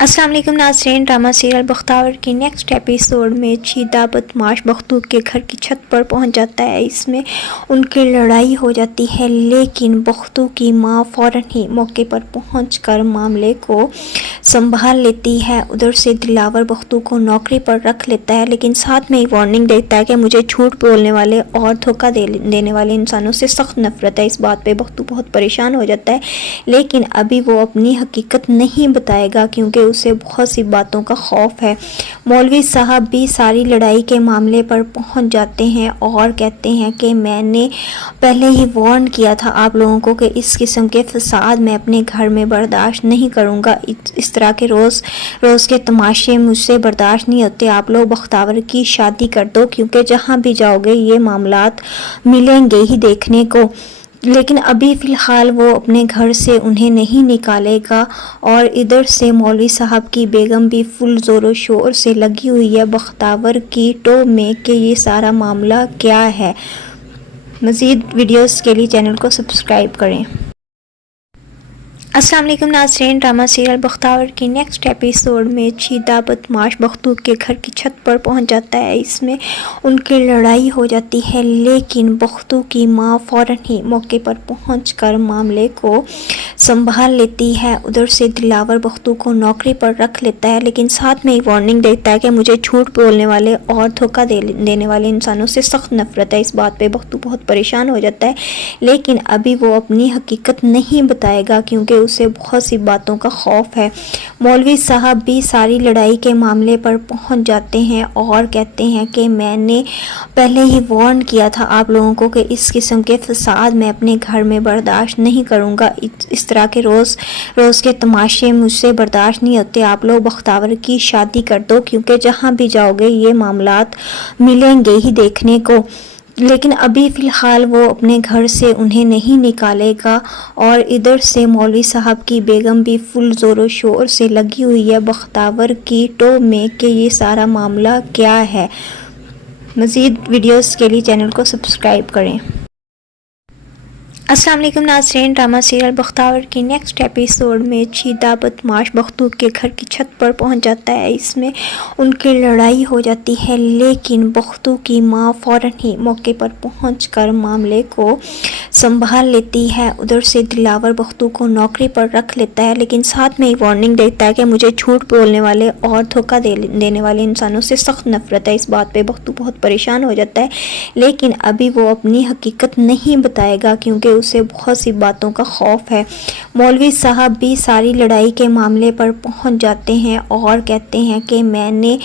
السلام علیکم ناظرین، ڈرامہ سیریل بختاور کی نیکسٹ ایپیسوڈ میں چیتا بدماش بختو کے گھر کی چھت پر پہنچ جاتا ہے۔ اس میں ان کی لڑائی ہو جاتی ہے، لیکن بختو کی ماں فوراً ہی موقع پر پہنچ کر معاملے کو سنبھال لیتی ہے۔ ادھر سے دلاور بختو کو نوکری پر رکھ لیتا ہے، لیکن ساتھ میں ایک وارننگ دیتا ہے کہ مجھے جھوٹ بولنے والے اور دھوکہ دینے والے انسانوں سے سخت نفرت ہے۔ اس بات پہ بختو بہت پریشان ہو جاتا ہے، لیکن ابھی وہ اپنی حقیقت نہیں بتائے گا کیونکہ اسے بہت سی باتوں کا خوف ہے۔ مولوی صاحب بھی ساری لڑائی کے معاملے پر پہنچ جاتے ہیں اور کہتے ہیں کہ میں نے پہلے ہی وارن کیا تھا آپ لوگوں کو کہ اس قسم کے فساد میں اپنے گھر میں برداشت نہیں کروں گا۔ اس طرح کے روز کے تماشے مجھ سے برداشت نہیں ہوتے۔ آپ لوگ بختاور کی شادی کر دو کیونکہ جہاں بھی جاؤ گے یہ معاملات ملیں گے ہی دیکھنے کو۔ لیکن ابھی فی الحال وہ اپنے گھر سے انہیں نہیں نکالے گا۔ اور ادھر سے مولوی صاحب کی بیگم بھی فل زور و شور سے لگی ہوئی ہے بختاور کی ٹو میں کہ یہ سارا معاملہ کیا ہے۔ مزید ویڈیوز کے لیے چینل کو سبسکرائب کریں۔ السلام علیکم ناظرین، ڈرامہ سیریل بختاور کی نیکسٹ ایپیسوڈ میں چیتا بدماش بختو کے گھر کی چھت پر پہنچ جاتا ہے۔ اس میں ان کی لڑائی ہو جاتی ہے، لیکن بختو کی ماں فوراً ہی موقع پر پہنچ کر معاملے کو سنبھال لیتی ہے۔ ادھر سے دلاور بختو کو نوکری پر رکھ لیتا ہے، لیکن ساتھ میں ایک وارننگ دیتا ہے کہ مجھے جھوٹ بولنے والے اور دھوکہ دینے والے انسانوں سے سخت نفرت ہے۔ اس بات پہ بختو بہت پریشان ہو جاتا ہے، لیکن ابھی وہ اپنی حقیقت نہیں بتائے گا کیونکہ اسے بہت سی باتوں کا خوف ہے۔ مولوی صاحب بھی ساری لڑائی کے معاملے پر پہنچ جاتے ہیں اور کہتے ہیں کہ میں نے پہلے ہی وارن کیا تھا آپ لوگوں کو کہ اس قسم کے فساد میں اپنے گھر میں برداشت نہیں کروں گا۔ اس طرح کے روز کے تماشے مجھ سے برداشت نہیں ہوتے۔ آپ لوگ بختاور کی شادی کر دو کیونکہ جہاں بھی جاؤ گے یہ معاملات ملیں گے ہی دیکھنے کو۔ لیکن ابھی فی الحال وہ اپنے گھر سے انہیں نہیں نکالے گا۔ اور ادھر سے مولوی صاحب کی بیگم بھی فل زور و شور سے لگی ہوئی ہے بختاور کی ٹو میں کہ یہ سارا معاملہ کیا ہے۔ مزید ویڈیوز کے لیے چینل کو سبسکرائب کریں۔ السلام علیکم ناظرین، ڈرامہ سیریل بختاور کی نیکسٹ ایپیسوڈ میں چیتا بدماش بختو کے گھر کی چھت پر پہنچ جاتا ہے۔ اس میں ان کی لڑائی ہو جاتی ہے، لیکن بختو کی ماں فوراً ہی موقع پر پہنچ کر معاملے کو سنبھال لیتی ہے۔ ادھر سے دلاور بختو کو نوکری پر رکھ لیتا ہے، لیکن ساتھ میں ایک وارننگ دیتا ہے کہ مجھے جھوٹ بولنے والے اور دھوکہ دینے والے انسانوں سے سخت نفرت ہے۔ اس بات پہ بختو بہت پریشان ہو جاتا ہے، لیکن ابھی وہ اپنی حقیقت نہیں بتائے گا کیونکہ اسے بہت سی باتوں کا خوف ہے۔ مولوی صاحب بھی ساری لڑائی کے معاملے پر پہنچ جاتے ہیں اور کہتے ہیں کہ میں نے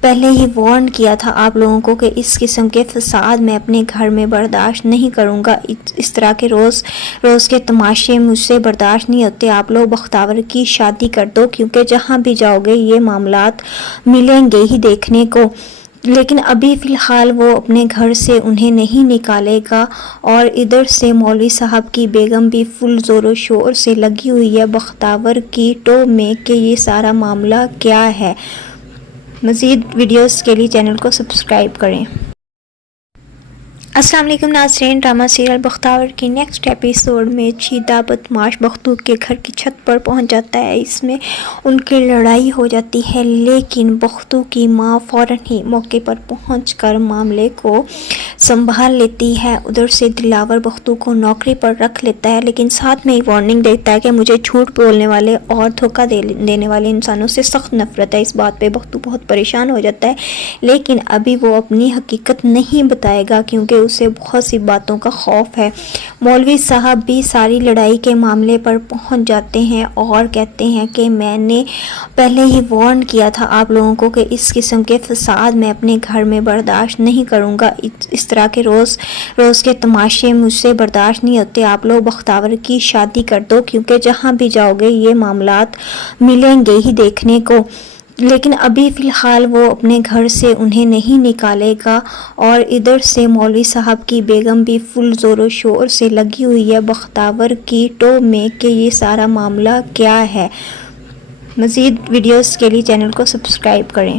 پہلے ہی وارن کیا تھا آپ لوگوں کو کہ اس قسم کے فساد میں اپنے گھر میں برداشت نہیں کروں گا۔ اس طرح کے روز کے تماشے مجھ سے برداشت نہیں ہوتے۔ آپ لوگ بختاور کی شادی کر دو کیونکہ جہاں بھی جاؤ گے یہ معاملات ملیں گے ہی دیکھنے کو۔ لیکن ابھی فی الحال وہ اپنے گھر سے انہیں نہیں نکالے گا۔ اور ادھر سے مولوی صاحب کی بیگم بھی فل زور و شور سے لگی ہوئی ہے بختاور کی ٹو میں کہ یہ سارا معاملہ کیا ہے۔ مزید ویڈیوز کے لیے چینل کو سبسکرائب کریں۔ السلام علیکم ناظرین، ڈرامہ سیریل بختاور کی نیکسٹ ایپیسوڈ میں چیتا بدماش بختو کے گھر کی چھت پر پہنچ جاتا ہے۔ اس میں ان کی لڑائی ہو جاتی ہے، لیکن بختو کی ماں فوراً ہی موقع پر پہنچ کر معاملے کو سنبھال لیتی ہے۔ ادھر سے دلاور بختو کو نوکری پر رکھ لیتا ہے، لیکن ساتھ میں ایک وارننگ دیتا ہے کہ مجھے جھوٹ بولنے والے اور دھوکہ دینے والے انسانوں سے سخت نفرت ہے۔ اس بات پہ بختو بہت پریشان ہو جاتا ہے، لیکن ابھی وہ اپنی حقیقت نہیں بتائے گا کیونکہ اسے بہت سی باتوں کا خوف ہے۔ مولوی صاحب بھی ساری لڑائی کے معاملے پر پہنچ جاتے ہیں اور کہتے ہیں کہ میں نے پہلے ہی وارن کیا تھا آپ لوگوں کو کہ اس قسم کے فساد میں اپنے گھر میں برداشت نہیں کروں گا۔ اس طرح کے روز کے تماشے مجھ سے برداشت نہیں ہوتے۔ آپ لوگ بختاور کی شادی کر دو کیونکہ جہاں بھی جاؤ گے یہ معاملات ملیں گے ہی دیکھنے کو۔ لیکن ابھی فی الحال وہ اپنے گھر سے انہیں نہیں نکالے گا۔ اور ادھر سے مولوی صاحب کی بیگم بھی فل زور و شور سے لگی ہوئی ہے بختاور کی ٹو میں کہ یہ سارا معاملہ کیا ہے۔ مزید ویڈیوز کے لیے چینل کو سبسکرائب کریں۔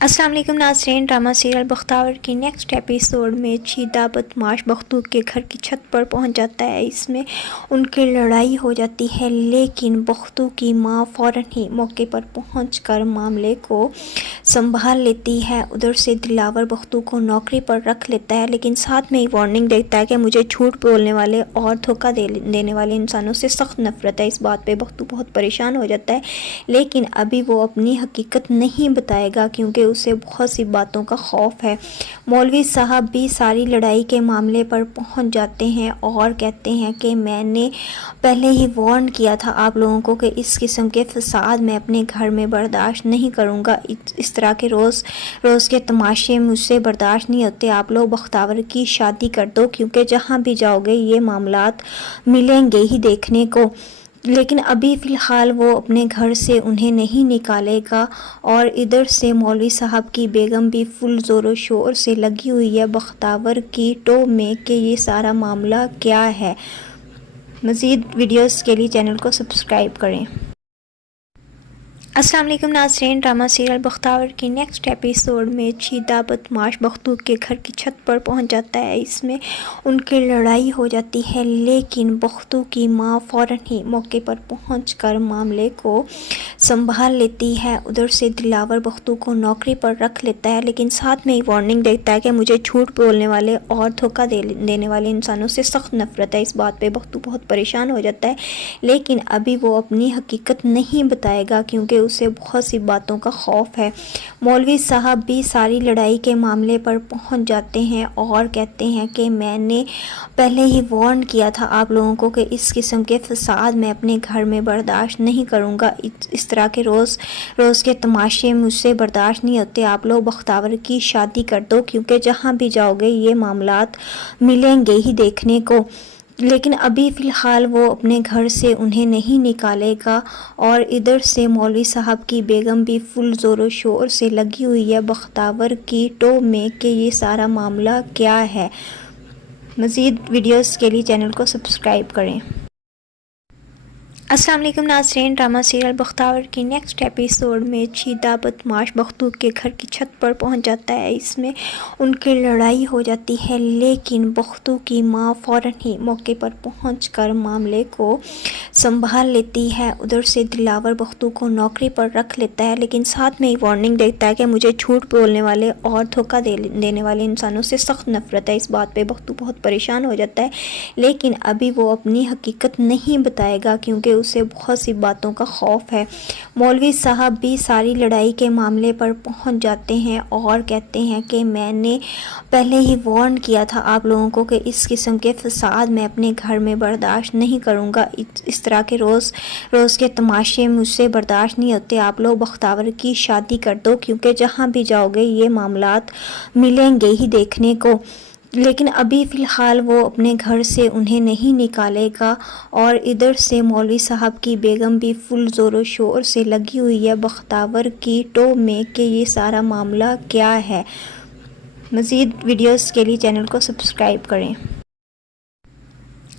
السلام علیکم ناظرین، ڈرامہ سیریل بختاور کی نیکسٹ ایپیسوڈ میں چیتا بدماش بختور کے گھر کی چھت پر پہنچ جاتا ہے۔ اس میں ان کی لڑائی ہو جاتی ہے، لیکن بختور کی ماں فوراً ہی موقع پر پہنچ کر معاملے کو سنبھال لیتی ہے۔ ادھر سے دلاور بختور کو نوکری پر رکھ لیتا ہے، لیکن ساتھ میں ہی وارننگ دیتا ہے کہ مجھے جھوٹ بولنے والے اور دھوکہ دینے والے انسانوں سے سخت نفرت ہے۔ اس بات پہ بختور بہت پریشان ہو جاتا ہے، لیکن ابھی وہ اپنی حقیقت نہیں بتائے گا کیونکہ اسے بہت سی باتوں کا خوف ہے۔ مولوی صاحب بھی ساری لڑائی کے معاملے پر پہنچ جاتے ہیں اور کہتے ہیں کہ میں نے پہلے ہی وارن کیا تھا آپ لوگوں کو کہ اس قسم کے فساد میں اپنے گھر میں برداشت نہیں کروں گا۔ اس طرح کے روز کے تماشے مجھ سے برداشت نہیں ہوتے۔ آپ لوگ بختاور کی شادی کر دو کیونکہ جہاں بھی جاؤ گے یہ معاملات ملیں گے ہی دیکھنے کو۔ لیکن ابھی فی الحال وہ اپنے گھر سے انہیں نہیں نکالے گا۔ اور ادھر سے مولوی صاحب کی بیگم بھی فل زور و شور سے لگی ہوئی ہے بختاور کی ٹو میں کہ یہ سارا معاملہ کیا ہے۔ مزید ویڈیوز کے لیے چینل کو سبسکرائب کریں۔ السلام علیکم ناظرین، ڈرامہ سیریل بختاور کی نیکسٹ ایپیسوڈ میں چیتا بدماش بختور کے گھر کی چھت پر پہنچ جاتا ہے۔ اس میں ان کی لڑائی ہو جاتی ہے، لیکن بختور کی ماں فوراً ہی موقع پر پہنچ کر معاملے کو سنبھال لیتی ہے۔ ادھر سے دلاور بختور کو نوکری پر رکھ لیتا ہے، لیکن ساتھ میں ہی وارننگ دیتا ہے کہ مجھے جھوٹ بولنے والے اور دھوکہ دینے والے انسانوں سے سخت نفرت ہے۔ اس بات پہ بختور بہت پریشان ہو جاتا ہے، لیکن ابھی وہ اپنی حقیقت نہیں بتائے گا کیونکہ اسے بہت سی باتوں کا خوف ہے۔ مولوی صاحب بھی ساری لڑائی کے معاملے پر پہنچ جاتے ہیں اور کہتے ہیں کہ میں نے پہلے ہی وارن کیا تھا آپ لوگوں کو کہ اس قسم کے فساد میں اپنے گھر میں برداشت نہیں کروں گا۔ اس طرح کے روز کے تماشے مجھ سے برداشت نہیں ہوتے۔ آپ لوگ بختاور کی شادی کر دو کیونکہ جہاں بھی جاؤ گے یہ معاملات ملیں گے ہی دیکھنے کو۔ لیکن ابھی فی الحال وہ اپنے گھر سے انہیں نہیں نکالے گا۔ اور ادھر سے مولوی صاحب کی بیگم بھی فل زور و شور سے لگی ہوئی ہے بختاور کی ٹو میں کہ یہ سارا معاملہ کیا ہے۔ مزید ویڈیوز کے لیے چینل کو سبسکرائب کریں۔ السلام علیکم ناظرین، ڈرامہ سیریل بختاور کی نیکسٹ ایپیسوڈ میں چیتا بدماش بختور کے گھر کی چھت پر پہنچ جاتا ہے۔ اس میں ان کی لڑائی ہو جاتی ہے، لیکن بختور کی ماں فوراً ہی موقع پر پہنچ کر معاملے کو سنبھال لیتی ہے۔ ادھر سے دلاور بختور کو نوکری پر رکھ لیتا ہے، لیکن ساتھ میں ہی وارننگ دیتا ہے کہ مجھے جھوٹ بولنے والے اور دھوکہ دینے والے انسانوں سے سخت نفرت ہے۔ اس بات پہ بختور بہت پریشان ہو جاتا ہے، لیکن ابھی وہ اپنی حقیقت نہیں بتائے گا کیونکہ اسے بہت سی باتوں کا خوف ہے۔ مولوی صاحب بھی ساری لڑائی کے معاملے پر پہنچ جاتے ہیں اور کہتے ہیں کہ میں نے پہلے ہی وارن کیا تھا آپ لوگوں کو کہ اس قسم کے فساد میں اپنے گھر میں برداشت نہیں کروں گا۔ اس طرح کے روز کے تماشے مجھ سے برداشت نہیں ہوتے۔ آپ لوگ بختاور کی شادی کر دو کیونکہ جہاں بھی جاؤ گے یہ معاملات ملیں گے ہی دیکھنے کو۔ لیکن ابھی فی الحال وہ اپنے گھر سے انہیں نہیں نکالے گا۔ اور ادھر سے مولوی صاحب کی بیگم بھی فل زور و شور سے لگی ہوئی ہے بختاور کی ٹو میں کہ یہ سارا معاملہ کیا ہے۔ مزید ویڈیوز کے لیے چینل کو سبسکرائب کریں۔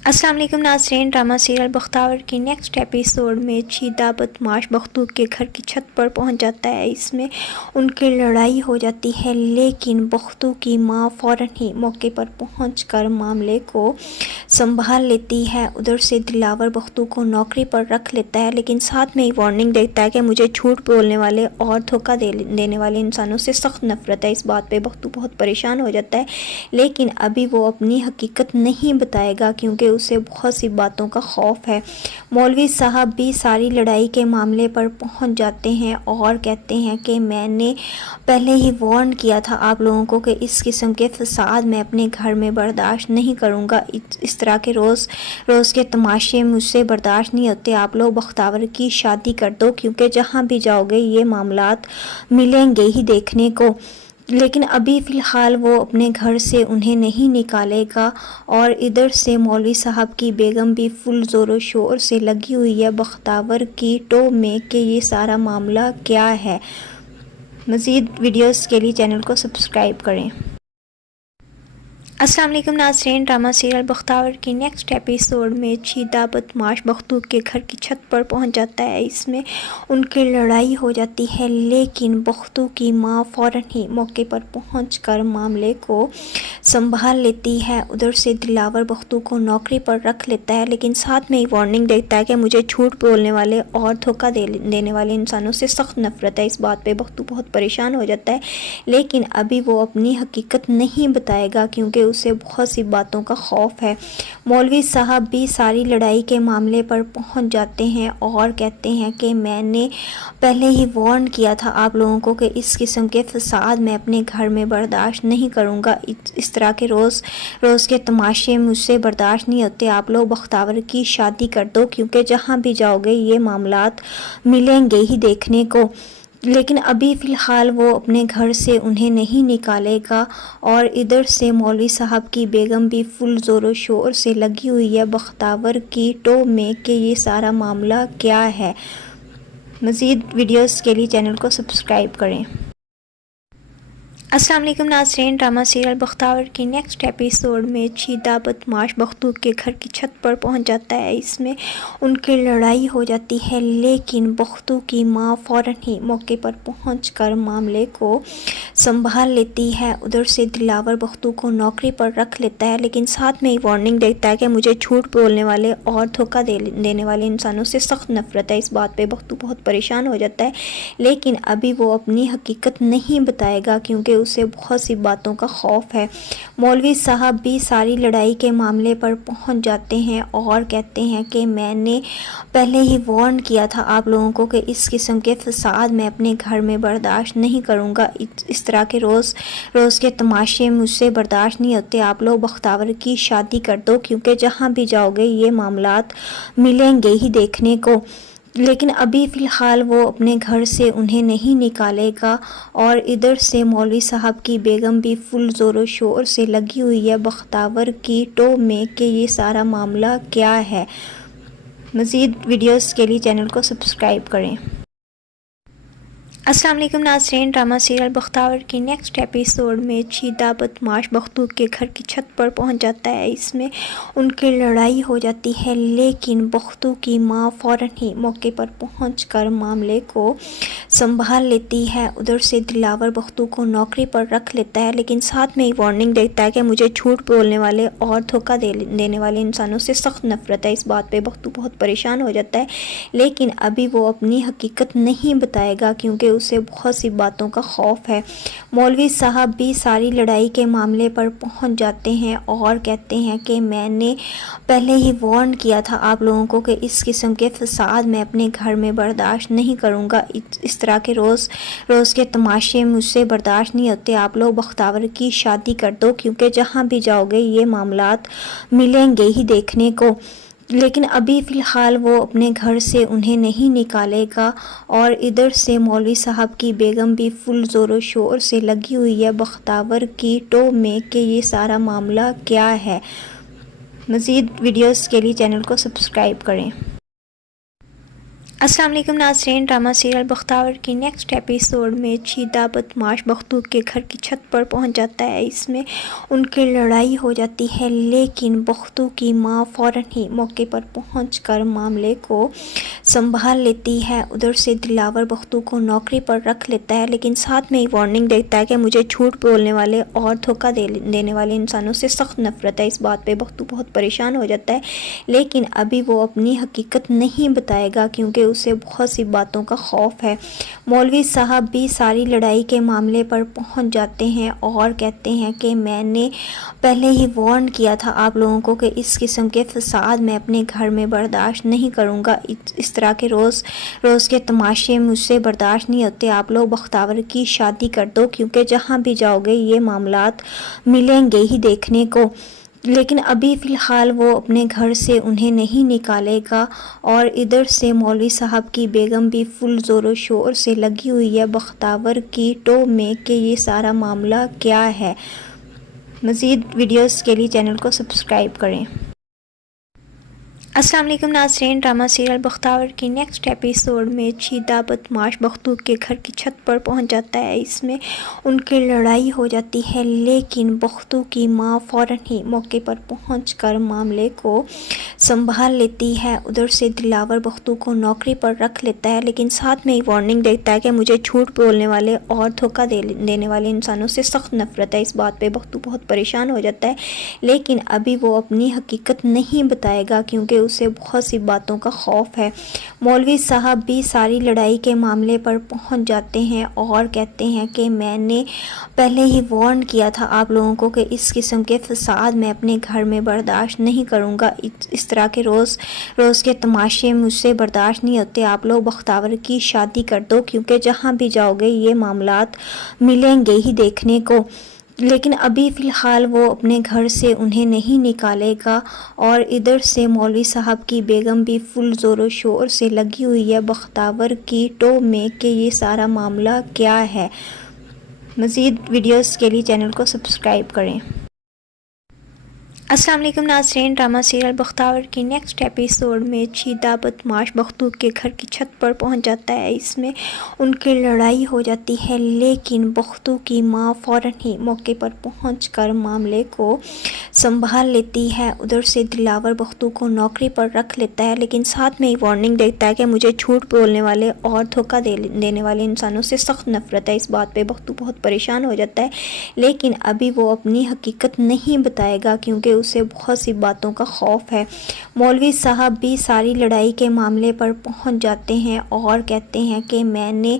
السلام علیکم ناظرین، ڈرامہ سیریل بختاور کی نیکسٹ ایپیسوڈ میں چیتا بدماش بختور کے گھر کی چھت پر پہنچ جاتا ہے۔ اس میں ان کی لڑائی ہو جاتی ہے، لیکن بختور کی ماں فوراً ہی موقع پر پہنچ کر معاملے کو سنبھال لیتی ہے۔ ادھر سے دلاور بختور کو نوکری پر رکھ لیتا ہے، لیکن ساتھ میں ہی وارننگ دیتا ہے کہ مجھے جھوٹ بولنے والے اور دھوکہ دینے والے انسانوں سے سخت نفرت ہے۔ اس بات پہ بختور بہت پریشان ہو جاتا ہے، لیکن ابھی وہ اپنی حقیقت نہیں بتائے گا کیونکہ اسے بہت سی باتوں کا خوف ہے۔ مولوی صاحب بھی ساری لڑائی کے معاملے پر پہنچ جاتے ہیں اور کہتے ہیں کہ میں نے پہلے ہی وارن کیا تھا آپ لوگوں کو کہ اس قسم کے فساد میں اپنے گھر میں برداشت نہیں کروں گا۔ اس طرح کے روز کے تماشے مجھ سے برداشت نہیں ہوتے۔ آپ لوگ بختاور کی شادی کر دو کیونکہ جہاں بھی جاؤ گے یہ معاملات ملیں گے ہی دیکھنے کو۔ لیکن ابھی فی الحال وہ اپنے گھر سے انہیں نہیں نکالے گا۔ اور ادھر سے مولوی صاحب کی بیگم بھی فل زور و شور سے لگی ہوئی ہے بختاور کی ٹو میں کہ یہ سارا معاملہ کیا ہے۔ مزید ویڈیوز کے لیے چینل کو سبسکرائب کریں۔ السلام علیکم ناظرین، ڈرامہ سیریل بختاور کی نیکسٹ ایپیسوڈ میں چیتا بدماش بختو کے گھر کی چھت پر پہنچ جاتا ہے۔ اس میں ان کی لڑائی ہو جاتی ہے، لیکن بختو کی ماں فوراً ہی موقع پر پہنچ کر معاملے کو سنبھال لیتی ہے۔ ادھر سے دلاور بختو کو نوکری پر رکھ لیتا ہے، لیکن ساتھ میں ہی وارننگ دیتا ہے کہ مجھے جھوٹ بولنے والے اور دھوکہ دینے والے انسانوں سے سخت نفرت ہے۔ اس بات پہ بختو بہت پریشان ہو جاتا ہے، لیکن ابھی وہ اپنی حقیقت نہیں بتائے گا کیونکہ اسے بہت سی باتوں کا خوف ہے۔ مولوی صاحب بھی ساری لڑائی کے معاملے پر پہنچ جاتے ہیں اور کہتے ہیں کہ میں نے پہلے ہی وارن کیا تھا آپ لوگوں کو کہ اس قسم کے فساد میں اپنے گھر میں برداشت نہیں کروں گا۔ اس طرح کے روز روز کے تماشے مجھ سے برداشت نہیں ہوتے۔ آپ لوگ بختاور کی شادی کر دو کیونکہ جہاں بھی جاؤ گے یہ معاملات ملیں گے ہی دیکھنے کو۔ لیکن ابھی فی الحال وہ اپنے گھر سے انہیں نہیں نکالے گا۔ اور ادھر سے مولوی صاحب کی بیگم بھی فل زور و شور سے لگی ہوئی ہے بختاور کی ٹو میں کہ یہ سارا معاملہ کیا ہے۔ مزید ویڈیوز کے لیے چینل کو سبسکرائب کریں۔ السلام علیکم ناظرین، ڈرامہ سیریل بختاور کی نیکسٹ ایپیسوڈ میں چیتا بدماش بختو کے گھر کی چھت پر پہنچ جاتا ہے۔ اس میں ان کی لڑائی ہو جاتی ہے، لیکن بختو کی ماں فوراً ہی موقع پر پہنچ کر معاملے کو سنبھال لیتی ہے۔ ادھر سے دلاور بختو کو نوکری پر رکھ لیتا ہے، لیکن ساتھ میں ہی وارننگ دیتا ہے کہ مجھے جھوٹ بولنے والے اور دھوکہ دینے والے انسانوں سے سخت نفرت ہے۔ اس بات پہ بختو بہت پریشان ہو جاتا ہے، لیکن ابھی وہ اپنی حقیقت نہیں بتائے گا کیونکہ اسے بہت سی باتوں کا خوف ہے۔ مولوی صاحب بھی ساری لڑائی کے معاملے پر پہنچ جاتے ہیں اور کہتے ہیں کہ میں نے پہلے ہی وارن کیا تھا آپ لوگوں کو کہ اس قسم کے فساد میں اپنے گھر میں برداشت نہیں کروں گا۔ اس طرح کے روز روز کے تماشے مجھ سے برداشت نہیں ہوتے۔ آپ لوگ بختاور کی شادی کر دو کیونکہ جہاں بھی جاؤ گے یہ معاملات ملیں گے ہی دیکھنے کو۔ لیکن ابھی فی الحال وہ اپنے گھر سے انہیں نہیں نکالے گا۔ اور ادھر سے مولوی صاحب کی بیگم بھی فل زور و شور سے لگی ہوئی ہے بختاور کی ٹو میں کہ یہ سارا معاملہ کیا ہے۔ مزید ویڈیوز کے لیے چینل کو سبسکرائب کریں۔ السلام علیکم ناظرین، ڈرامہ سیریل بختاور کی نیکسٹ ایپیسوڈ میں چیتا بدماش بختو کے گھر کی چھت پر پہنچ جاتا ہے۔ اس میں ان کی لڑائی ہو جاتی ہے، لیکن بختو کی ماں فوراً ہی موقع پر پہنچ کر معاملے کو سنبھال لیتی ہے۔ ادھر سے دلاور بختو کو نوکری پر رکھ لیتا ہے، لیکن ساتھ میں ہی وارننگ دیتا ہے کہ مجھے جھوٹ بولنے والے اور دھوکہ دینے والے انسانوں سے سخت نفرت ہے۔ اس بات پہ بختو بہت پریشان ہو جاتا ہے، لیکن ابھی وہ اپنی حقیقت نہیں بتائے گا کیونکہ اسے بہت سی باتوں کا خوف ہے۔ مولوی صاحب بھی ساری لڑائی کے معاملے پر پہنچ جاتے ہیں اور کہتے ہیں کہ میں نے پہلے ہی وارن کیا تھا آپ لوگوں کو کہ اس قسم کے فساد میں اپنے گھر میں برداشت نہیں کروں گا۔ اس طرح کے روز روز کے تماشے مجھ سے برداشت نہیں ہوتے۔ آپ لوگ بختاور کی شادی کر دو کیونکہ جہاں بھی جاؤ گے یہ معاملات ملیں گے ہی دیکھنے کو۔ لیکن ابھی فی الحال وہ اپنے گھر سے انہیں نہیں نکالے گا۔ اور ادھر سے مولوی صاحب کی بیگم بھی فل زور و شور سے لگی ہوئی ہے بختاور کی ٹو میں کہ یہ سارا معاملہ کیا ہے۔ مزید ویڈیوز کے لیے چینل کو سبسکرائب کریں۔ السلام علیکم ناظرین، ڈرامہ سیریل بختاور کی نیکسٹ ایپیسوڈ میں چیتا بدماش بختو کے گھر کی چھت پر پہنچ جاتا ہے۔ اس میں ان کی لڑائی ہو جاتی ہے، لیکن بختو کی ماں فوراً ہی موقع پر پہنچ کر معاملے کو سنبھال لیتی ہے۔ ادھر سے دلاور بختو کو نوکری پر رکھ لیتا ہے، لیکن ساتھ میں ہی وارننگ دیتا ہے کہ مجھے جھوٹ بولنے والے اور دھوکہ دینے والے انسانوں سے سخت نفرت ہے۔ اس بات پہ بختو بہت پریشان ہو جاتا ہے، لیکن ابھی وہ اپنی حقیقت نہیں بتائے گا کیونکہ اسے بہت سی باتوں کا خوف ہے۔ مولوی صاحب بھی ساری لڑائی کے معاملے پر پہنچ جاتے ہیں اور کہتے ہیں کہ میں نے پہلے ہی وارن کیا تھا آپ لوگوں کو کہ اس قسم کے فساد میں اپنے گھر میں برداشت نہیں کروں گا۔ اس طرح کے روز روز کے تماشے مجھ سے برداشت نہیں ہوتے۔ آپ لوگ بختاور کی شادی کر دو کیونکہ جہاں بھی جاؤ گے یہ معاملات ملیں گے ہی دیکھنے کو۔ لیکن ابھی فی الحال وہ اپنے گھر سے انہیں نہیں نکالے گا۔ اور ادھر سے مولوی صاحب کی بیگم بھی فل زور و شور سے لگی ہوئی ہے بختاور کی ٹو میں کہ یہ سارا معاملہ کیا ہے۔ مزید ویڈیوز کے لیے چینل کو سبسکرائب کریں۔ السلام علیکم ناظرین، ڈرامہ سیریل بختاور کی نیکسٹ ایپیسوڈ میں چیتا بدماش بختور کے گھر کی چھت پر پہنچ جاتا ہے۔ اس میں ان کی لڑائی ہو جاتی ہے، لیکن بختور کی ماں فوراً ہی موقع پر پہنچ کر معاملے کو سنبھال لیتی ہے۔ ادھر سے دلاور بختور کو نوکری پر رکھ لیتا ہے، لیکن ساتھ میں ہی وارننگ دیتا ہے کہ مجھے جھوٹ بولنے والے اور دھوکہ دینے والے انسانوں سے سخت نفرت ہے۔ اس بات پہ بختور بہت پریشان ہو جاتا ہے، لیکن ابھی وہ اپنی حقیقت نہیں بتائے گا کیونکہ اسے بہت سی باتوں کا خوف ہے۔ مولوی صاحب بھی ساری لڑائی کے معاملے پر پہنچ جاتے ہیں اور کہتے ہیں کہ میں نے پہلے ہی وارن کیا تھا آپ لوگوں کو کہ اس قسم کے فساد میں اپنے گھر میں برداشت نہیں کروں گا۔ اس طرح کے روز روز کے تماشے مجھ سے برداشت نہیں ہوتے۔ آپ لوگ بختاور کی شادی کر دو کیونکہ جہاں بھی جاؤ گے یہ معاملات ملیں گے ہی دیکھنے کو۔ لیکن ابھی فی الحال وہ اپنے گھر سے انہیں نہیں نکالے گا۔ اور ادھر سے مولوی صاحب کی بیگم بھی فل زور و شور سے لگی ہوئی ہے بختاور کی ٹو میں کہ یہ سارا معاملہ کیا ہے۔ مزید ویڈیوز کے لیے چینل کو سبسکرائب کریں۔ السلام علیکم ناظرین، ڈرامہ سیریل بختاور کی نیکسٹ ایپیسوڈ میں چیتا بدماش بختور کے گھر کی چھت پر پہنچ جاتا ہے۔ اس میں ان کی لڑائی ہو جاتی ہے، لیکن بختور کی ماں فوراً ہی موقع پر پہنچ کر معاملے کو سنبھال لیتی ہے۔ ادھر سے دلاور بختور کو نوکری پر رکھ لیتا ہے، لیکن ساتھ میں ہی وارننگ دیتا ہے کہ مجھے جھوٹ بولنے والے اور دھوکہ دینے والے انسانوں سے سخت نفرت ہے۔ اس بات پہ بختور بہت پریشان ہو جاتا ہے، لیکن ابھی وہ اپنی حقیقت نہیں بتائے گا کیونکہ اسے بہت سی باتوں کا خوف ہے۔ مولوی صاحب بھی ساری لڑائی کے معاملے پر پہنچ جاتے ہیں اور کہتے ہیں کہ میں نے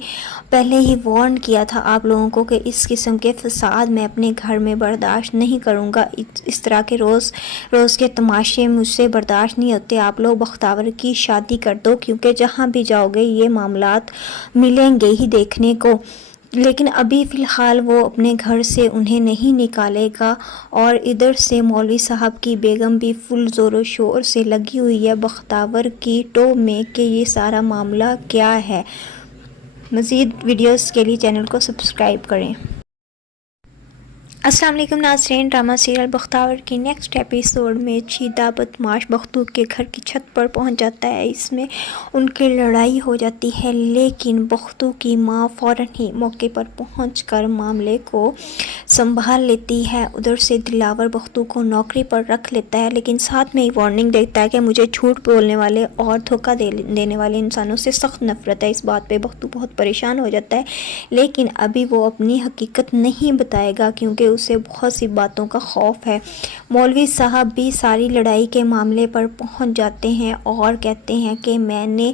پہلے ہی وارن کیا تھا آپ لوگوں کو کہ اس قسم کے فساد میں اپنے گھر میں برداشت نہیں کروں گا۔ اس طرح کے روز روز کے تماشے مجھ سے برداشت نہیں ہوتے۔ آپ لوگ بختاور کی شادی کر دو کیونکہ جہاں بھی جاؤ گے یہ معاملات ملیں گے ہی دیکھنے کو۔ لیکن ابھی فی الحال وہ اپنے گھر سے انہیں نہیں نکالے گا۔ اور ادھر سے مولوی صاحب کی بیگم بھی فل زور و شور سے لگی ہوئی ہے بختاور کی ٹو میں کہ یہ سارا معاملہ کیا ہے۔ مزید ویڈیوز کے لیے چینل کو سبسکرائب کریں۔ السلام علیکم ناظرین، ڈرامہ سیریل بختاور کی نیکسٹ ایپیسوڈ میں چیتا بدماش بختور کے گھر کی چھت پر پہنچ جاتا ہے۔ اس میں ان کی لڑائی ہو جاتی ہے، لیکن بختور کی ماں فوراً ہی موقع پر پہنچ کر معاملے کو سنبھال لیتی ہے۔ ادھر سے دلاور بختور کو نوکری پر رکھ لیتا ہے، لیکن ساتھ میں ہی وارننگ دیتا ہے کہ مجھے جھوٹ بولنے والے اور دھوکہ دینے والے انسانوں سے سخت نفرت ہے۔ اس بات پہ بختور بہت پریشان ہو جاتا ہے، لیکن ابھی وہ اپنی حقیقت نہیں بتائے گا کیونکہ اسے بہت سی باتوں کا خوف ہے۔ مولوی صاحب بھی ساری لڑائی کے معاملے پر پہنچ جاتے ہیں اور کہتے ہیں کہ میں نے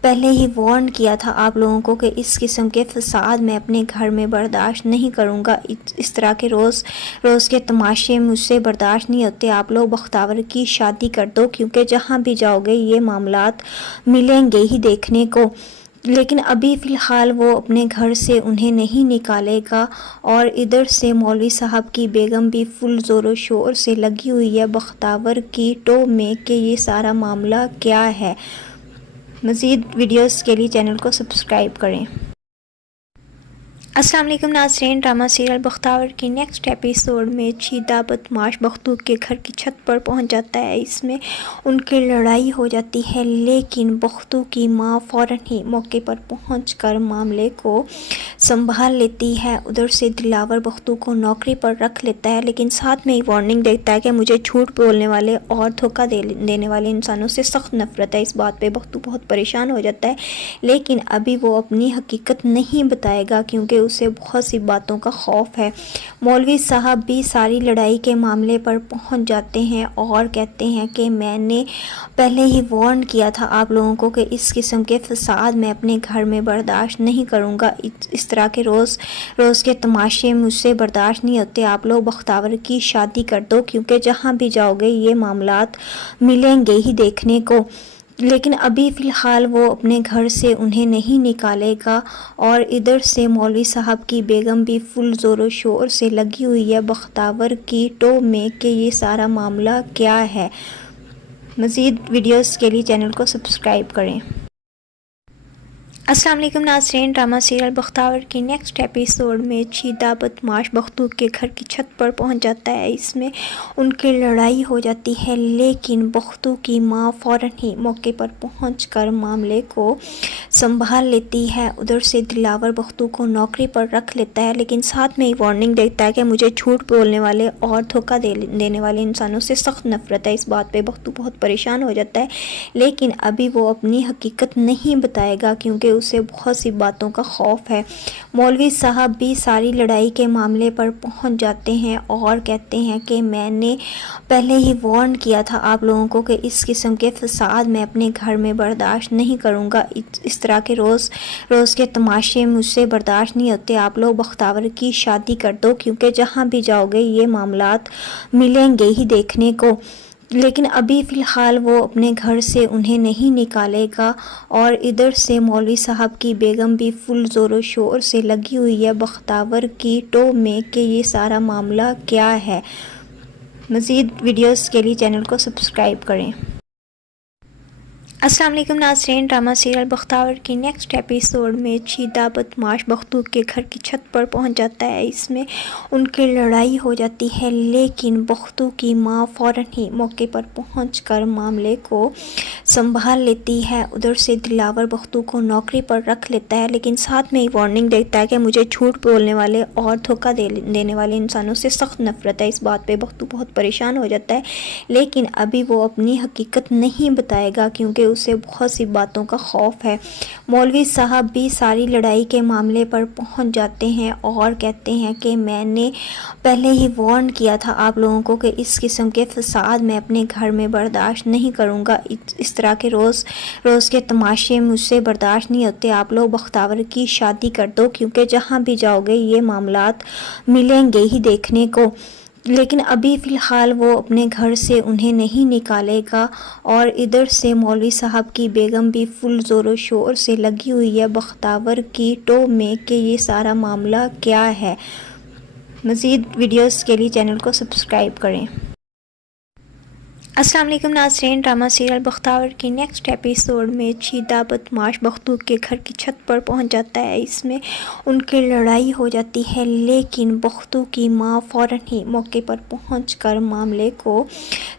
پہلے ہی وارن کیا تھا آپ لوگوں کو کہ اس قسم کے فساد میں اپنے گھر میں برداشت نہیں کروں گا۔ اس طرح کے روز روز کے تماشے مجھ سے برداشت نہیں ہوتے۔ آپ لوگ بختاور کی شادی کر دو کیونکہ جہاں بھی جاؤ گے یہ معاملات ملیں گے ہی دیکھنے کو۔ لیکن ابھی فی الحال وہ اپنے گھر سے انہیں نہیں نکالے گا۔ اور ادھر سے مولوی صاحب کی بیگم بھی فل زور و شور سے لگی ہوئی ہے بختاور کی ٹو میں کہ یہ سارا معاملہ کیا ہے۔ مزید ویڈیوز کے لیے چینل کو سبسکرائب کریں۔ السلام علیکم ناظرین، ڈرامہ سیریل بختاور کی نیکسٹ ایپیسوڈ میں چیتا بدماش بختور کے گھر کی چھت پر پہنچ جاتا ہے۔ اس میں ان کی لڑائی ہو جاتی ہے، لیکن بختور کی ماں فوراً ہی موقع پر پہنچ کر معاملے کو سنبھال لیتی ہے۔ ادھر سے دلاور بختور کو نوکری پر رکھ لیتا ہے، لیکن ساتھ میں ہی وارننگ دیتا ہے کہ مجھے جھوٹ بولنے والے اور دھوکہ دینے والے انسانوں سے سخت نفرت ہے۔ اس بات پہ بختور بہت پریشان ہو جاتا ہے، لیکن ابھی وہ اپنی حقیقت نہیں بتائے گا کیونکہ اسے بہت سی باتوں کا خوف ہے۔ مولوی صاحب بھی ساری لڑائی کے معاملے پر پہنچ جاتے ہیں اور کہتے ہیں کہ میں نے پہلے ہی وارن کیا تھا آپ لوگوں کو کہ اس قسم کے فساد میں اپنے گھر میں برداشت نہیں کروں گا۔ اس طرح کے روز روز کے تماشے مجھ سے برداشت نہیں ہوتے۔ آپ لوگ بختاور کی شادی کر دو کیونکہ جہاں بھی جاؤ گے یہ معاملات ملیں گے ہی دیکھنے کو۔ لیکن ابھی فی الحال وہ اپنے گھر سے انہیں نہیں نکالے گا۔ اور ادھر سے مولوی صاحب کی بیگم بھی فل زور و شور سے لگی ہوئی ہے بختاور کی ٹو میں کہ یہ سارا معاملہ کیا ہے۔ مزید ویڈیوز کے لیے چینل کو سبسکرائب کریں۔ السلام علیکم ناظرین، ڈرامہ سیریل بختاور کی نیکسٹ ایپیسوڈ میں چیتا بدماش بختو کے گھر کی چھت پر پہنچ جاتا ہے۔ اس میں ان کی لڑائی ہو جاتی ہے، لیکن بختو کی ماں فوراً ہی موقع پر پہنچ کر معاملے کو سنبھال لیتی ہے۔ ادھر سے دلاور بختو کو نوکری پر رکھ لیتا ہے، لیکن ساتھ میں ہی وارننگ دیتا ہے کہ مجھے جھوٹ بولنے والے اور دھوکہ دینے والے انسانوں سے سخت نفرت ہے۔ اس بات پہ بختو بہت پریشان ہو جاتا ہے، لیکن ابھی وہ اپنی حقیقت نہیں بتائے گا کیونکہ اسے بہت سی باتوں کا خوف ہے۔ مولوی صاحب بھی ساری لڑائی کے معاملے پر پہنچ جاتے ہیں اور کہتے ہیں کہ میں نے پہلے ہی وارن کیا تھا آپ لوگوں کو کہ اس قسم کے فساد میں اپنے گھر میں برداشت نہیں کروں گا۔ اس طرح کے روز روز کے تماشے مجھ سے برداشت نہیں ہوتے۔ آپ لوگ بختاور کی شادی کر دو کیونکہ جہاں بھی جاؤ گے یہ معاملات ملیں گے ہی دیکھنے کو۔ لیکن ابھی فی الحال وہ اپنے گھر سے انہیں نہیں نکالے گا۔ اور ادھر سے مولوی صاحب کی بیگم بھی فل زور و شور سے لگی ہوئی ہے بختاور کی ٹو میں کہ یہ سارا معاملہ کیا ہے۔ مزید ویڈیوز کے لیے چینل کو سبسکرائب کریں۔ السلام علیکم ناظرین، ڈرامہ سیریل بختاور کی نیکسٹ ایپیسوڈ میں چیتا بدماش بختو کے گھر کی چھت پر پہنچ جاتا ہے۔ اس میں ان کی لڑائی ہو جاتی ہے، لیکن بختو کی ماں فوراً ہی موقع پر پہنچ کر معاملے کو سنبھال لیتی ہے۔ ادھر سے دلاور بختو کو نوکری پر رکھ لیتا ہے، لیکن ساتھ میں ہی وارننگ دیتا ہے کہ مجھے جھوٹ بولنے والے اور دھوکہ دینے والے انسانوں سے سخت نفرت ہے۔ اس بات پہ بختو بہت پریشان ہو جاتا ہے، لیکن ابھی وہ اپنی حقیقت نہیں بتائے گا کیونکہ اسے بہت سی باتوں کا خوف ہے۔ مولوی صاحب بھی ساری لڑائی کے معاملے پر پہنچ جاتے ہیں اور کہتے ہیں کہ میں نے پہلے ہی وارن کیا تھا آپ لوگوں کو کہ اس قسم کے فساد میں اپنے گھر میں برداشت نہیں کروں گا۔ اس طرح کے روز روز کے تماشے مجھ سے برداشت نہیں ہوتے۔ آپ لوگ بختاور کی شادی کر دو کیونکہ جہاں بھی جاؤ گے یہ معاملات ملیں گے ہی دیکھنے کو۔ لیکن ابھی فی الحال وہ اپنے گھر سے انہیں نہیں نکالے گا۔ اور ادھر سے مولوی صاحب کی بیگم بھی فل زور و شور سے لگی ہوئی ہے بختاور کی ٹو میں کہ یہ سارا معاملہ کیا ہے۔ مزید ویڈیوز کے لیے چینل کو سبسکرائب کریں۔ السلام علیکم ناظرین، ڈرامہ سیریل بختاور کی نیکسٹ ایپیسوڈ میں چیتا بدماش بختو کے گھر کی چھت پر پہنچ جاتا ہے۔ اس میں ان کی لڑائی ہو جاتی ہے، لیکن بختو کی ماں فوراً ہی موقع پر پہنچ کر معاملے کو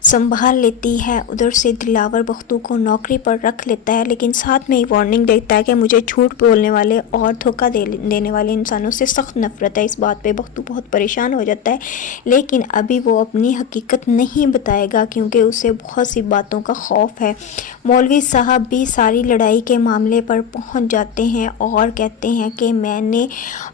سنبھال لیتی ہے۔ ادھر سے دلاور بختو کو نوکری پر رکھ لیتا ہے، لیکن ساتھ میں ہی وارننگ دیتا ہے کہ مجھے جھوٹ بولنے والے اور دھوکہ دینے والے انسانوں سے سخت نفرت ہے۔ اس بات پہ بختو بہت پریشان ہو جاتا ہے، لیکن ابھی وہ اپنی حقیقت نہیں بتائے گا کیونکہ اسے بہت سی باتوں کا خوف ہے۔ مولوی صاحب بھی ساری لڑائی کے معاملے پر پہنچ جاتے ہیں اور کہتے ہیں کہ میں نے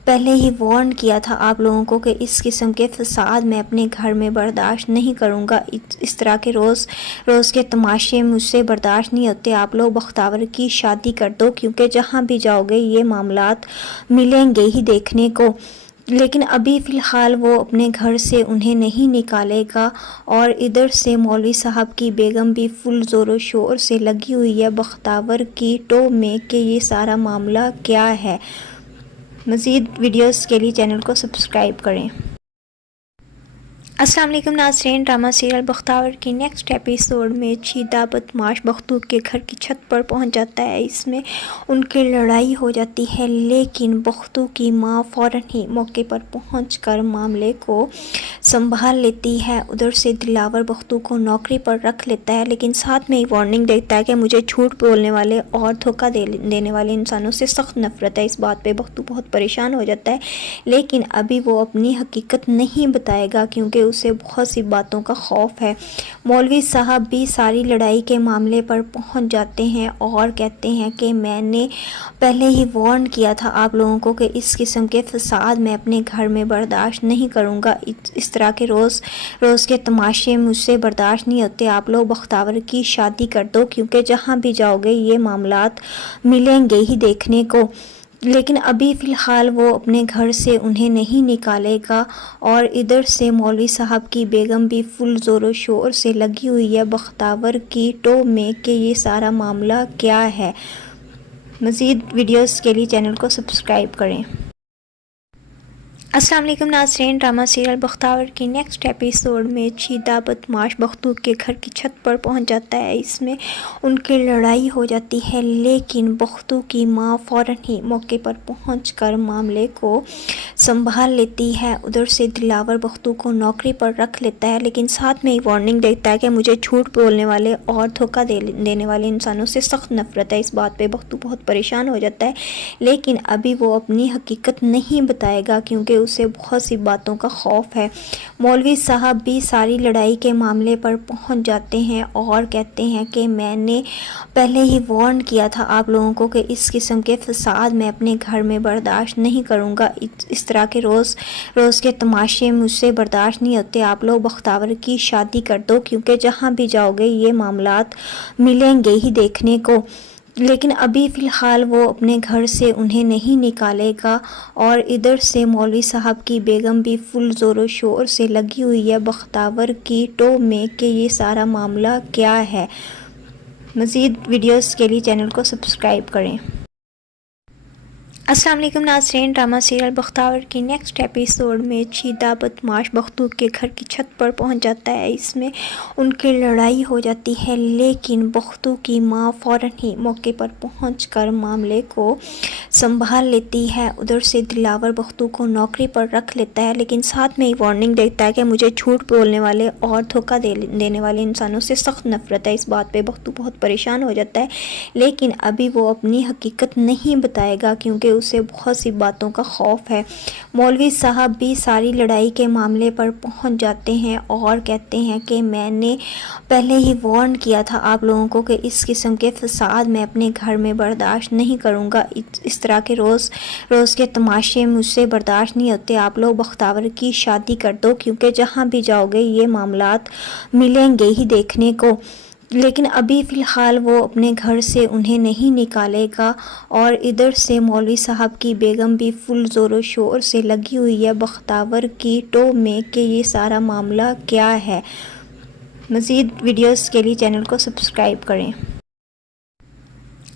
پہلے ہی وارن کیا تھا آپ لوگوں کو کہ اس قسم کے فساد میں اپنے گھر میں برداشت نہیں کروں گا۔ اس طرح کے روز روز کے تماشے مجھ سے برداشت نہیں ہوتے۔ آپ لوگ بختاور کی شادی کر دو کیونکہ جہاں بھی جاؤ گے یہ معاملات ملیں گے ہی دیکھنے کو۔ لیکن ابھی فی الحال وہ اپنے گھر سے انہیں نہیں نکالے گا۔ اور ادھر سے مولوی صاحب کی بیگم بھی فل زور و شور سے لگی ہوئی ہے بختاور کی ٹو میں کہ یہ سارا معاملہ کیا ہے۔ مزید ویڈیوز کے لیے چینل کو سبسکرائب کریں۔ السلام علیکم ناظرین، ڈرامہ سیریل بختاور کی نیکسٹ ایپیسوڈ میں چیتا بدماش بختو کے گھر کی چھت پر پہنچ جاتا ہے۔ اس میں ان کی لڑائی ہو جاتی ہے، لیکن بختو کی ماں فوراً ہی موقع پر پہنچ کر معاملے کو سنبھال لیتی ہے۔ ادھر سے دلاور بختو کو نوکری پر رکھ لیتا ہے، لیکن ساتھ میں ہی وارننگ دیتا ہے کہ مجھے جھوٹ بولنے والے اور دھوکہ دینے والے انسانوں سے سخت نفرت ہے۔ اس بات پہ بختو بہت پریشان ہو جاتا ہے، لیکن ابھی وہ اپنی حقیقت نہیں بتائے گا کیونکہ اسے بہت سی باتوں کا خوف ہے۔ مولوی صاحب بھی ساری لڑائی کے معاملے پر پہنچ جاتے ہیں اور کہتے ہیں کہ میں نے پہلے ہی وارن کیا تھا آپ لوگوں کو کہ اس قسم کے فساد میں اپنے گھر میں برداشت نہیں کروں گا۔ اس طرح کے روز روز کے تماشے مجھ سے برداشت نہیں ہوتے۔ آپ لوگ بختاور کی شادی کر دو کیونکہ جہاں بھی جاؤ گے یہ معاملات ملیں گے ہی دیکھنے کو۔ لیکن ابھی فی الحال وہ اپنے گھر سے انہیں نہیں نکالے گا۔ اور ادھر سے مولوی صاحب کی بیگم بھی فل زور و شور سے لگی ہوئی ہے بختاور کی ٹو میں کہ یہ سارا معاملہ کیا ہے۔ مزید ویڈیوز کے لیے چینل کو سبسکرائب کریں۔ السلام علیکم ناظرین، ڈرامہ سیریل بختاور کی نیکسٹ ایپیسوڈ میں چیتا بدماش بختو کے گھر کی چھت پر پہنچ جاتا ہے۔ اس میں ان کی لڑائی ہو جاتی ہے، لیکن بختو کی ماں فوراً ہی موقع پر پہنچ کر معاملے کو سنبھال لیتی ہے۔ ادھر سے دلاور بختو کو نوکری پر رکھ لیتا ہے، لیکن ساتھ میں ہی وارننگ دیتا ہے کہ مجھے جھوٹ بولنے والے اور دھوکہ دینے والے انسانوں سے سخت نفرت ہے۔ اس بات پہ بختو بہت پریشان ہو جاتا ہے، لیکن ابھی وہ اپنی حقیقت نہیں بتائے گا کیونکہ اسے بہت سی باتوں کا خوف ہے۔ مولوی صاحب بھی ساری لڑائی کے معاملے پر پہنچ جاتے ہیں اور کہتے ہیں کہ میں نے پہلے ہی وارن کیا تھا آپ لوگوں کو کہ اس قسم کے فساد میں اپنے گھر میں برداشت نہیں کروں گا۔ اس طرح کے روز کے تماشے مجھ سے برداشت نہیں ہوتے۔ آپ لوگ بختاور کی شادی کر دو کیونکہ جہاں بھی جاؤ گے یہ معاملات ملیں گے ہی دیکھنے کو۔ لیکن ابھی فی الحال وہ اپنے گھر سے انہیں نہیں نکالے گا۔ اور ادھر سے مولوی صاحب کی بیگم بھی فل زور و شور سے لگی ہوئی ہے بختاور کی ٹو میں کہ یہ سارا معاملہ کیا ہے۔ مزید ویڈیوز کے لیے چینل کو سبسکرائب کریں۔ السلام علیکم ناظرین، ڈرامہ سیریل بختاور کی نیکسٹ ایپیسوڈ میں چیتا بدماش بختو کے گھر کی چھت پر پہنچ جاتا ہے۔ اس میں ان کی لڑائی ہو جاتی ہے، لیکن بختو کی ماں فوراً ہی موقع پر پہنچ کر معاملے کو سنبھال لیتی ہے۔ ادھر سے دلاور بختو کو نوکری پر رکھ لیتا ہے، لیکن ساتھ میں ہی وارننگ دیتا ہے کہ مجھے جھوٹ بولنے والے اور دھوکہ دینے والے انسانوں سے سخت نفرت ہے۔ اس بات پہ بختو بہت پریشان ہو جاتا ہے، لیکن ابھی وہ اپنی حقیقت نہیں بتائے گا کیونکہ اسے بہت سی باتوں کا خوف ہے۔ مولوی صاحب بھی ساری لڑائی کے معاملے پر پہنچ جاتے ہیں اور کہتے ہیں کہ میں نے پہلے ہی وارن کیا تھا آپ لوگوں کو کہ اس قسم کے فساد میں اپنے گھر میں برداشت نہیں کروں گا۔ اس طرح کے روز کے تماشے مجھ سے برداشت نہیں ہوتے۔ آپ لوگ بختاور کی شادی کر دو کیونکہ جہاں بھی جاؤ گے یہ معاملات ملیں گے ہی دیکھنے کو۔ لیکن ابھی فی الحال وہ اپنے گھر سے انہیں نہیں نکالے گا۔ اور ادھر سے مولوی صاحب کی بیگم بھی فل زور و شور سے لگی ہوئی ہے بختاور کی ٹو میں کہ یہ سارا معاملہ کیا ہے۔ مزید ویڈیوز کے لیے چینل کو سبسکرائب کریں۔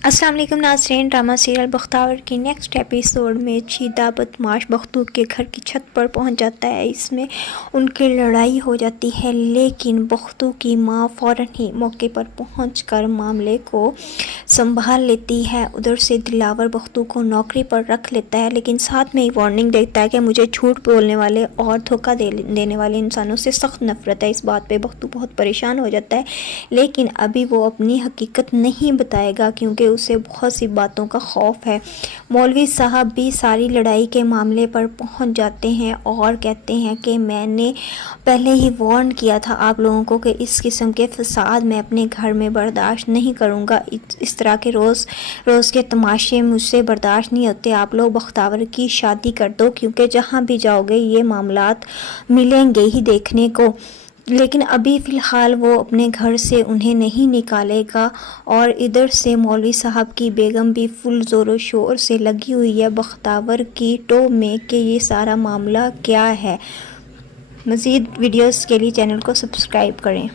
السلام علیکم ناظرین، ڈرامہ سیریل بختاور کی نیکسٹ ایپیسوڈ میں چیتا بدماش بختو کے گھر کی چھت پر پہنچ جاتا ہے۔ اس میں ان کی لڑائی ہو جاتی ہے، لیکن بختو کی ماں فوراً ہی موقع پر پہنچ کر معاملے کو سنبھال لیتی ہے۔ ادھر سے دلاور بختو کو نوکری پر رکھ لیتا ہے، لیکن ساتھ میں ہی وارننگ دیتا ہے کہ مجھے جھوٹ بولنے والے اور دھوکہ دینے والے انسانوں سے سخت نفرت ہے۔ اس بات پہ بختو بہت پریشان ہو جاتا ہے، لیکن ابھی وہ اپنی حقیقت نہیں بتائے گا کیونکہ اسے بہت سی باتوں کا خوف ہے۔ مولوی صاحب بھی ساری لڑائی کے معاملے پر پہنچ جاتے ہیں اور کہتے ہیں کہ میں نے پہلے ہی وارن کیا تھا آپ لوگوں کو کہ اس قسم کے فساد میں اپنے گھر میں برداشت نہیں کروں گا۔ اس طرح کے روز کے تماشے مجھ سے برداشت نہیں ہوتے۔ آپ لوگ بختاور کی شادی کر دو کیونکہ جہاں بھی جاؤ گے یہ معاملات ملیں گے ہی دیکھنے کو۔ لیکن ابھی فی الحال وہ اپنے گھر سے انہیں نہیں نکالے گا۔ اور ادھر سے مولوی صاحب کی بیگم بھی فل زور و شور سے لگی ہوئی ہے بختاور کی ٹو میں کہ یہ سارا معاملہ کیا ہے۔ مزید ویڈیوز کے لیے چینل کو سبسکرائب کریں۔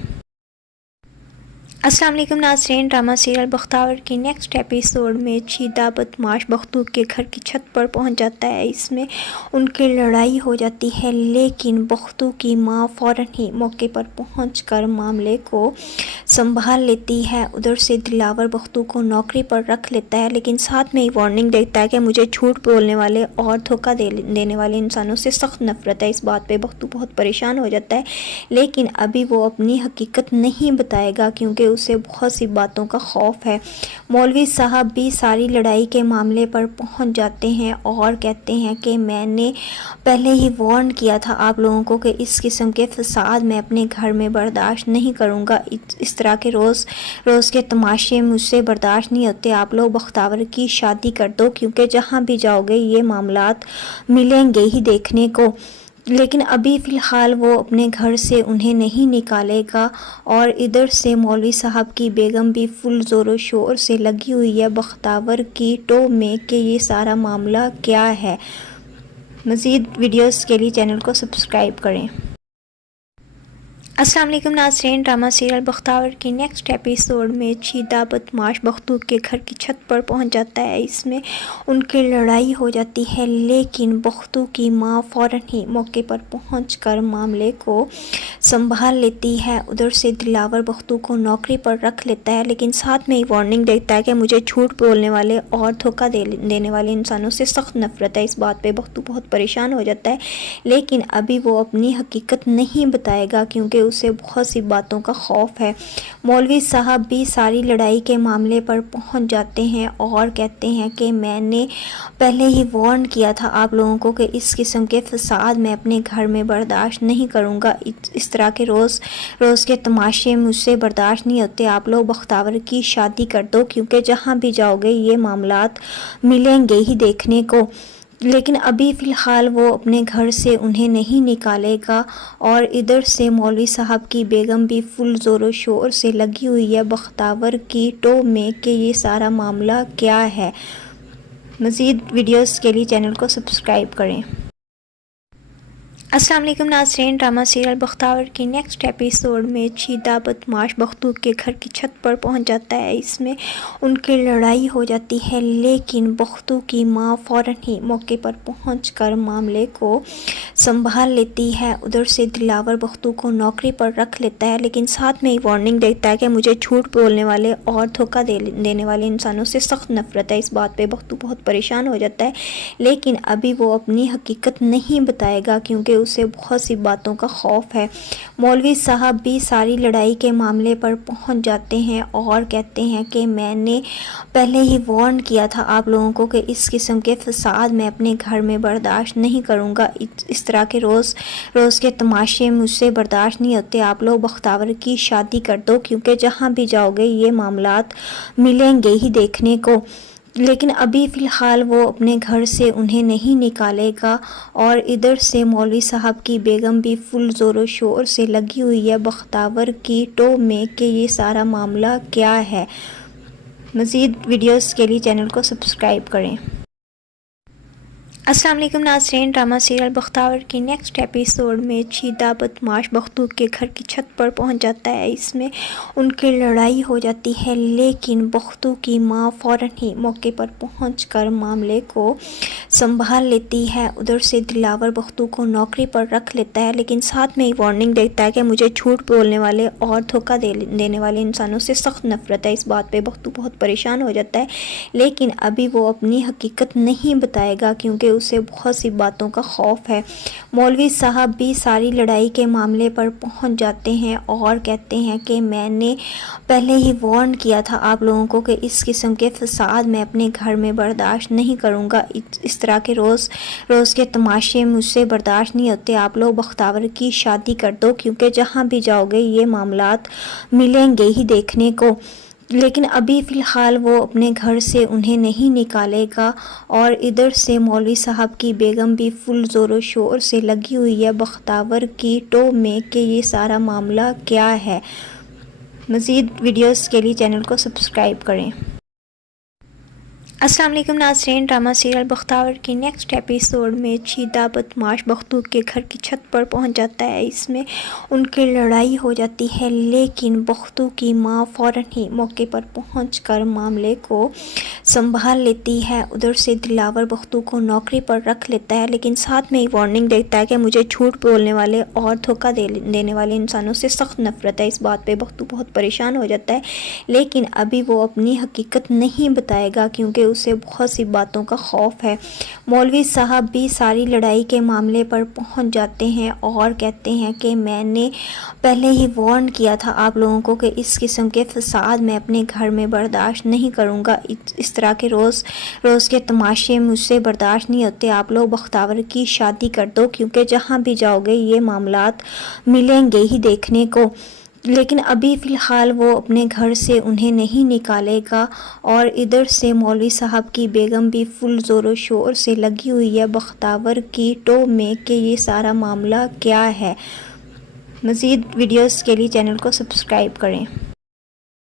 السلام علیکم ناظرین، ڈرامہ سیریل بختاور کی نیکسٹ ایپیسوڈ میں چیتا بدماش بختو کے گھر کی چھت پر پہنچ جاتا ہے۔ اس میں ان کی لڑائی ہو جاتی ہے، لیکن بختو کی ماں فوراً ہی موقع پر پہنچ کر معاملے کو سنبھال لیتی ہے۔ ادھر سے دلاور بختو کو نوکری پر رکھ لیتا ہے، لیکن ساتھ میں ہی وارننگ دیتا ہے کہ مجھے جھوٹ بولنے والے اور دھوکہ دینے والے انسانوں سے سخت نفرت ہے۔ اس بات پہ بختو بہت پریشان ہو جاتا ہے، لیکن ابھی وہ اپنی حقیقت نہیں بتائے گا کیونکہ اسے بہت سی باتوں کا خوف ہے۔ مولوی صاحب بھی ساری لڑائی کے معاملے پر پہنچ جاتے ہیں اور کہتے ہیں کہ میں نے پہلے ہی وارن کیا تھا آپ لوگوں کو کہ اس قسم کے فساد میں اپنے گھر میں برداشت نہیں کروں گا۔ اس طرح کے روز کے تماشے مجھ سے برداشت نہیں ہوتے۔ آپ لوگ بختاور کی شادی کر دو کیونکہ جہاں بھی جاؤ گے یہ معاملات ملیں گے ہی دیکھنے کو۔ لیکن ابھی فی الحال وہ اپنے گھر سے انہیں نہیں نکالے گا۔ اور ادھر سے مولوی صاحب کی بیگم بھی فل زور و شور سے لگی ہوئی ہے بختاور کی ٹو میں کہ یہ سارا معاملہ کیا ہے۔ مزید ویڈیوز کے لیے چینل کو سبسکرائب کریں۔ السلام علیکم ناظرین، ڈرامہ سیریل بختاور کی نیکسٹ ایپیسوڈ میں چیتا بدماش بختور کے گھر کی چھت پر پہنچ جاتا ہے۔ اس میں ان کی لڑائی ہو جاتی ہے، لیکن بختور کی ماں فوراً ہی موقع پر پہنچ کر معاملے کو سنبھال لیتی ہے۔ ادھر سے دلاور بختور کو نوکری پر رکھ لیتا ہے، لیکن ساتھ میں ہی وارننگ دیتا ہے کہ مجھے جھوٹ بولنے والے اور دھوکہ دینے والے انسانوں سے سخت نفرت ہے۔ اس بات پہ بختور بہت پریشان ہو جاتا ہے، لیکن ابھی وہ اپنی حقیقت نہیں بتائے گا کیونکہ اسے بہت سی باتوں کا خوف ہے۔ مولوی صاحب بھی ساری لڑائی کے معاملے پر پہنچ جاتے ہیں اور کہتے ہیں کہ میں نے پہلے ہی وارن کیا تھا آپ لوگوں کو کہ اس قسم کے فساد میں اپنے گھر میں برداشت نہیں کروں گا۔ اس طرح کے روز روز کے تماشے مجھ سے برداشت نہیں ہوتے۔ آپ لوگ بختاور کی شادی کر دو کیونکہ جہاں بھی جاؤ گے یہ معاملات ملیں گے ہی دیکھنے کو۔ لیکن ابھی فی الحال وہ اپنے گھر سے انہیں نہیں نکالے گا۔ اور ادھر سے مولوی صاحب کی بیگم بھی فل زور و شور سے لگی ہوئی ہے بختاور کی ٹو میں کہ یہ سارا معاملہ کیا ہے۔ مزید ویڈیوز کے لیے چینل کو سبسکرائب کریں۔ السلام علیکم ناظرین، ڈرامہ سیریل بختاور کی نیکسٹ ایپیسوڈ میں چیتا بدماش بختور کے گھر کی چھت پر پہنچ جاتا ہے۔ اس میں ان کی لڑائی ہو جاتی ہے، لیکن بختور کی ماں فوراً ہی موقع پر پہنچ کر معاملے کو سنبھال لیتی ہے۔ ادھر سے دلاور بختور کو نوکری پر رکھ لیتا ہے، لیکن ساتھ میں ہی وارننگ دیتا ہے کہ مجھے جھوٹ بولنے والے اور دھوکہ دینے والے انسانوں سے سخت نفرت ہے۔ اس بات پہ بختور بہت پریشان ہو جاتا ہے، لیکن ابھی وہ اپنی حقیقت نہیں بتائے گا کیونکہ اسے بہت سی باتوں کا خوف ہے۔ مولوی صاحب بھی ساری لڑائی کے معاملے پر پہنچ جاتے ہیں اور کہتے ہیں کہ میں نے پہلے ہی وارن کیا تھا آپ لوگوں کو کہ اس قسم کے فساد میں اپنے گھر میں برداشت نہیں کروں گا۔ اس طرح کے روز روز کے تماشے مجھ سے برداشت نہیں ہوتے۔ آپ لوگ بختاور کی شادی کر دو کیونکہ جہاں بھی جاؤ گے یہ معاملات ملیں گے ہی دیکھنے کو۔ لیکن ابھی فی الحال وہ اپنے گھر سے انہیں نہیں نکالے گا۔ اور ادھر سے مولوی صاحب کی بیگم بھی فل زور و شور سے لگی ہوئی ہے بختاور کی ٹو میں کہ یہ سارا معاملہ کیا ہے۔ مزید ویڈیوز کے لیے چینل کو سبسکرائب کریں۔ السلام علیکم ناظرین، ڈرامہ سیریل بختاور کی نیکسٹ ایپیسوڈ میں چیتا بدماش بختور کے گھر کی چھت پر پہنچ جاتا ہے۔ اس میں ان کی لڑائی ہو جاتی ہے، لیکن بختور کی ماں فوراً ہی موقع پر پہنچ کر معاملے کو سنبھال لیتی ہے۔ ادھر سے دلاور بختور کو نوکری پر رکھ لیتا ہے، لیکن ساتھ میں ہی وارننگ دیتا ہے کہ مجھے جھوٹ بولنے والے اور دھوکہ دینے والے انسانوں سے سخت نفرت ہے۔ اس بات پہ بختور بہت پریشان ہو جاتا ہے، لیکن ابھی وہ اپنی حقیقت نہیں بتائے گا کیونکہ اسے بہت سی باتوں کا خوف ہے۔ مولوی صاحب بھی ساری لڑائی کے معاملے پر پہنچ جاتے ہیں اور کہتے ہیں کہ میں نے پہلے ہی وارن کیا تھا آپ لوگوں کو کہ اس قسم کے فساد میں اپنے گھر میں برداشت نہیں کروں گا۔ اس طرح کے روز روز کے تماشے مجھ سے برداشت نہیں ہوتے۔ آپ لوگ بختاور کی شادی کر دو کیونکہ جہاں بھی جاؤ گے یہ معاملات ملیں گے ہی دیکھنے کو۔ لیکن ابھی فی الحال وہ اپنے گھر سے انہیں نہیں نکالے گا۔ اور ادھر سے مولوی صاحب کی بیگم بھی فل زور و شور سے لگی ہوئی ہے بختاور کی ٹو میں کہ یہ سارا معاملہ کیا ہے۔ مزید ویڈیوز کے لیے چینل کو سبسکرائب کریں۔ السلام علیکم ناظرین، ڈرامہ سیریل بختاور کی نیکسٹ ایپیسوڈ میں چیتا بدماش بختور کے گھر کی چھت پر پہنچ جاتا ہے۔ اس میں ان کی لڑائی ہو جاتی ہے، لیکن بختور کی ماں فوراً ہی موقع پر پہنچ کر معاملے کو سنبھال لیتی ہے۔ ادھر سے دلاور بختور کو نوکری پر رکھ لیتا ہے، لیکن ساتھ میں ہی وارننگ دیتا ہے کہ مجھے جھوٹ بولنے والے اور دھوکہ دینے والے انسانوں سے سخت نفرت ہے۔ اس بات پہ بختور بہت پریشان ہو جاتا ہے، لیکن ابھی وہ اپنی حقیقت نہیں بتائے گا کیونکہ اسے بہت سی باتوں کا خوف ہے۔ مولوی صاحب بھی ساری لڑائی کے معاملے پر پہنچ جاتے ہیں اور کہتے ہیں کہ میں نے پہلے ہی وارن کیا تھا آپ لوگوں کو کہ اس قسم کے فساد میں اپنے گھر میں برداشت نہیں کروں گا۔ اس طرح کے روز روز کے تماشے مجھ سے برداشت نہیں ہوتے۔ آپ لوگ بختاور کی شادی کر دو کیونکہ جہاں بھی جاؤ گے یہ معاملات ملیں گے ہی دیکھنے کو۔ لیکن ابھی فی الحال وہ اپنے گھر سے انہیں نہیں نکالے گا۔ اور ادھر سے مولوی صاحب کی بیگم بھی فل زور و شور سے لگی ہوئی ہے بختاور کی ٹو میں کہ یہ سارا معاملہ کیا ہے۔ مزید ویڈیوز کے لیے چینل کو سبسکرائب کریں۔